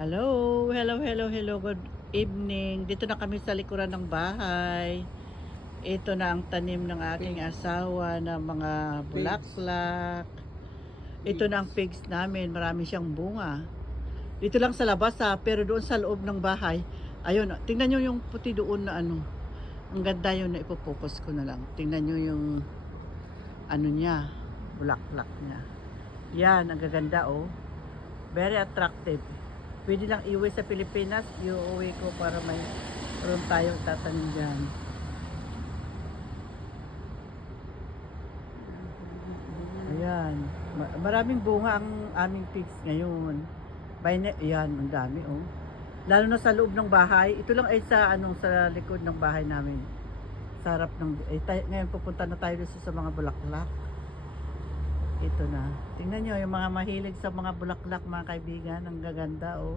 Hello, good evening. Dito na kami sa likuran ng bahay. Ito na ang tanim ng aking asawa na mga bulaklak. Ito na ang pigs namin, marami siyang bunga. Dito lang sa labas pero doon sa loob ng bahay, ayun, tingnan nyo yung puti doon na ano. Ang ganda yun na ipopokus ko na lang. Tingnan nyo yung ano niya, bulaklak niya. Yan, ang gaganda oh. Very attractive. Pwede lang iuwi sa Pilipinas, iuwi ko para may meron tayong tatanim dyan. Ayan. Maraming bunga ang aming pigs ngayon. Ayan, ang dami oh. Lalo na sa loob ng bahay. Ito lang ay sa sa likod ng bahay namin. Sa harap ng ngayon pupunta na tayo sa mga bulaklak. Ito na. Tingnan nyo yung mga mahilig sa mga bulaklak, mga kaibigan. Ang gaganda oh.